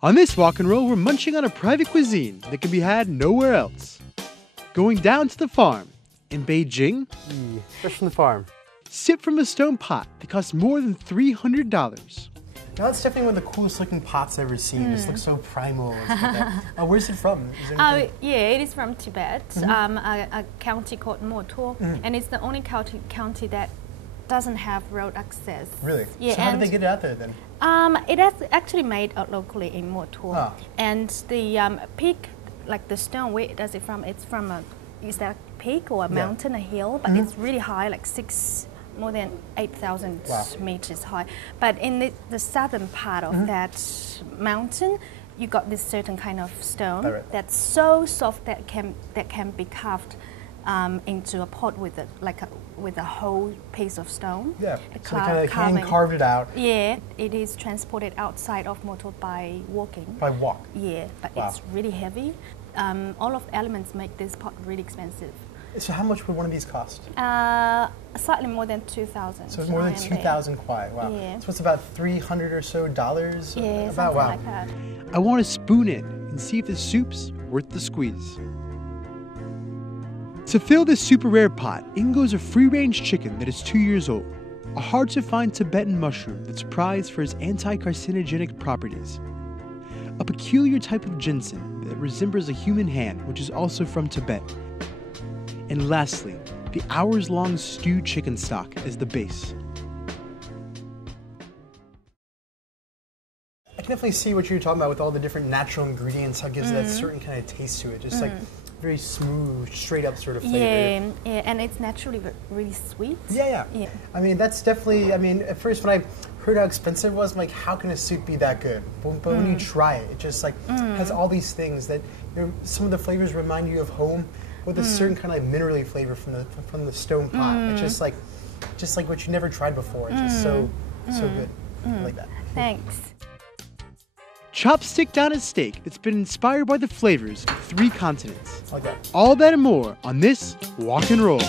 On this Wok-n-Roll, we're munching on a private cuisine that can be had nowhere else. Going down to the farm in Beijing, Fresh from the farm. sip from a stone pot that costs more than $300. Now that's definitely one of the coolest looking pots I've ever seen. This looks so primal and stuff like that. Where's it from? Is there anything- Yeah, it is from Tibet, a county called Bontv, and it's the only county that doesn't have road access. Really? Yeah. So how did they get it out there then? It is actually made locally in Bontv, Oh. and the peak, like the stone, where does it from? It's from is that a peak or a mountain, a hill? But it's really high, like more than 8,000 meters high. But in the southern part of that mountain, you got this certain kind of stone that's so soft that can be carved into a pot with a whole piece of stone. Yeah, so they kind of hand carved it out. Yeah, it is transported outside of Bontv by walking. By walk? Yeah, but it's really heavy. All of the elements make this pot really expensive. So how much would one of these cost? Slightly more than 2,000. So it's more than 2,000 kwai. Wow. Yeah. So it's about $300 or so dollars. Yeah, about something like that. I want to spoon in and see if the soup's worth the squeeze. To fill this super rare pot, in goes a free-range chicken that is 2 years old, a hard-to-find Tibetan mushroom that's prized for its anti-carcinogenic properties, a peculiar type of ginseng that resembles a human hand, which is also from Tibet, and lastly, the hours-long stewed chicken stock as the base. I can definitely see what you're talking about with all the different natural ingredients, how it gives that certain kind of taste to it, just like very smooth, straight up sort of flavor. Yeah, and it's naturally really sweet. Yeah. I mean, that's definitely, at first when I heard how expensive it was, I'm like, how can a soup be that good? But when you try it, it just like has all these things that, some of the flavors remind you of home with a certain kind of minerally flavor from the stone pot. It's just like what you never tried before. It's just so good. I like that. Thanks. Chopstick down a steak that's been inspired by the flavors of 3 continents. I like that. All that and more on this Wok-n-Roll.